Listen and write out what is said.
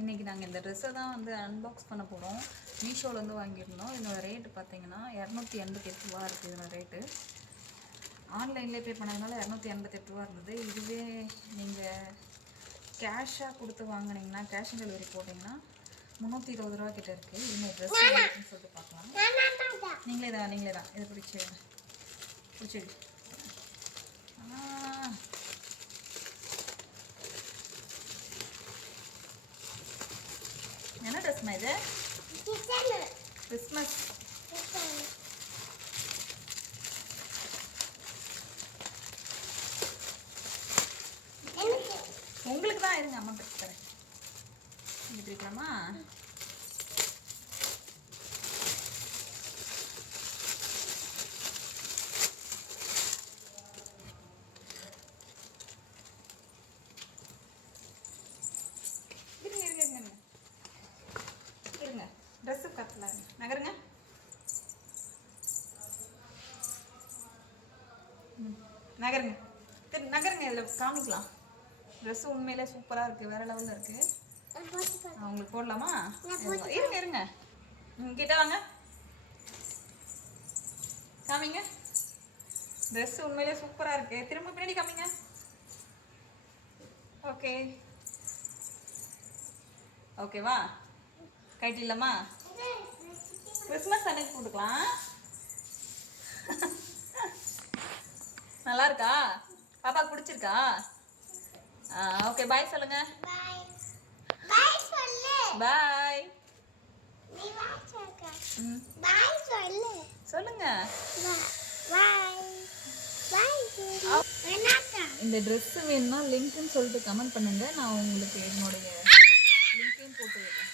இன்றைக்கி நாங்கள் இந்த ட்ரெஸ்ஸை தான் வந்து அன்பாக்ஸ் பண்ண போகிறோம். மீஷோலேருந்து வாங்கியிருந்தோம். இதோட ரேட்டு பார்த்தீங்கன்னா 288 ரூபா இருக்குது. இதோட ரேட்டு ஆன்லைன்லேயே பே பண்ணதுனால 288 ரூபா இருந்தது. இதுவே நீங்கள் கேஷாக கொடுத்து வாங்கினீங்கன்னா, கேஷ் ஆன் டெலிவரி போட்டிங்கன்னா 320 ரூபா கிட்ட இருக்குது. இன்னும் ட்ரெஸ் இருக்குன்னு சொல்லிட்டு பார்க்கலாம். நீங்களே தான் இதை பிடிச்சிடுங்க. என்ன ட்ரெஸ்மா இது? கிறிஸ்மஸ். உங்களுக்கு தான். இருங்க, அம்மா பிடிச்சி தரேன். இங்கே பிடிக்கலாமா? இருங்க, ட்ரெஸ்ஸு கட்டலாம். நகருங்க. நகருங்க. இதில் காமிக்கலாம். ட்ரெஸ்ஸு உண்மையிலே சூப்பராக இருக்குது. வேறு லெவலில் இருக்குது. உங்களுக்கு போடலாமா? இருங்க. கிட்ட வாங்க, காமிங்க. ட்ரெஸ்ஸு உண்மையிலே சூப்பராக இருக்குது. திரும்ப பின்னாடி காமிங்க. ஓகேவா? கட்டிடலாமா? கிறிஸ்மஸ் அன்னைக்கு போட்டுக்கலாம். நல்லா இருக்கா? பாப்பாக்கு பிடிச்சிருக்கா? ஓகே, பாய் சொல்லுங்க. பாய் சொல்லுங்க. இந்த ட்ரெஸ் வேணும்னா லிங்க்னு சொல்லிட்டு கமெண்ட் பண்ணுங்க. நான் உங்களுக்கு என்னுடைய லிங்க்கையும் போட்டு விடுறேன்.